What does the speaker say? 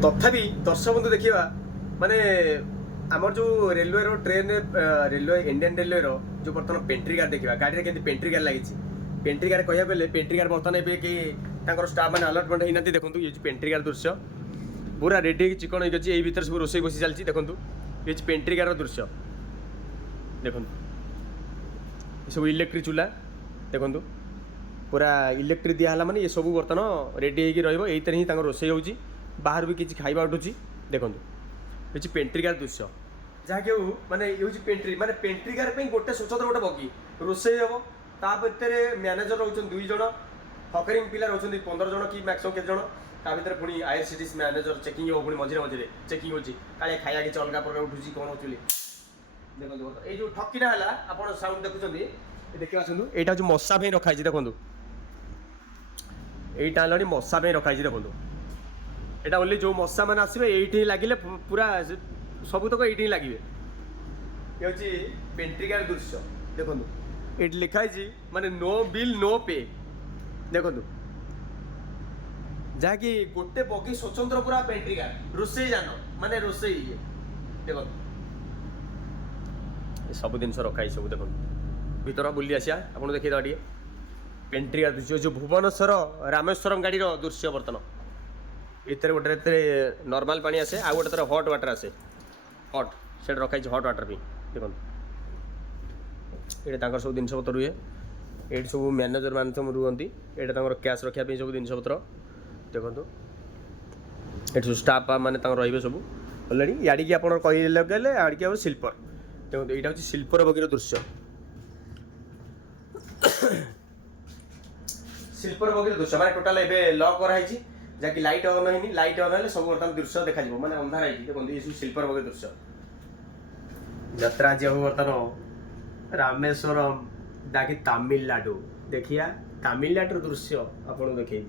तथापि दर्शक बंधु देखा माने आमर जो रेलवे रो ट्रेन रेलवे इंडियन रेलवे रो जो बर्तमान पेंट्री गार्ड देखा गाड़ी के पेंट्री गार्ड लगी पेंट्री गार्ड कह पेंट्री गार्ड बर्तमान ए कि स्टाफ मैंने अलर्टमेंट होना देखो ये पेंट्री गार्ड दृश्य पूरा रेडी चिकन होगी यही भितर सब रोसे बसी चलती देखो ये पेंट्री गार्ड दृश्य देखो सब इलेक्ट्रिक चूल्हा देखो पूरा इलेक्ट्रिक दिहला माने ये सब बर्तमान रेडी होकर रही रोसे होची बाहर भी किसी खाଇବା उठुची देखो ये पेंट्री गार्ड दृश्य जहाँ कि माने ये पेंट्री माने पेंट्री गार्ड पे गोटे स्वतंत्र गोटे बगी रोसे हम ता भितर मैनेजर रोचन 2 जन हकरिंग पिला रोचन 15 जन कि मैक्सिमम के जन ता भितर पुणी आईआरसीटीसी मैनेजर चेकिंग हो पुणी मझे मझे चेकिंग होची काले खाया कि अलग प्रकार उठुची कौन होचुली देखो ये जो ठकिना है आप साउंड देखुं देखिए आसतु यहाँ हूँ मशा पे रखाई देखो यहीटा है मशा पे रखाई देखो यहाँ ओनली जो मशा मैंने आसवे ये लगे पूरा सबुतक ये लगे ये हूँ पेंट्री गार्ड दृश्य देखो ये लिखाई माने नो बिल नो पे देखो जहाँकि गोटे बगी स्वतंत्र पूरा पेंट्री गार्ड रोसे जान माने रोसे देखो सब जिन रखाई सब देखो भीतर बुली आसिया आपको देखिए टे पेंट्री गार्ड दृश्य जो भुवनेश्वर रामेश्वरम गाड़ी दृश्य बर्तमान इतने गोटे नॉर्मल पानी आसे आ गोटे थर हट वाटर आसे हट से रखाई हट वाटर भी देखो ये सब जिनपतर रुहे ये सब मैनेजर मान सब रुहति ये कैश रखापी सब जिनपतर देखो ये सब स्टाफ मैंने रे सब अलरेडी याड़ी आप कहले आड़िकी आ शिल्पर देखो यहाँ हूँ शिल्पर बगीर दृश्य शिल्पर बगीर दृश्य माने टोटाल एबे लॉक कराई जहाँकि लाइट ऑन होनी लाइट ऑन है सब बर्तमान दृश्य देखा माने अंधार है देखो ये सब शिल्पर बगीर दृश्य यात्रा जी हम बर्तमान रामेश्वरम ताकि तमिलनाडु देखिया तमिलनाडु दृश्य आपको देखिए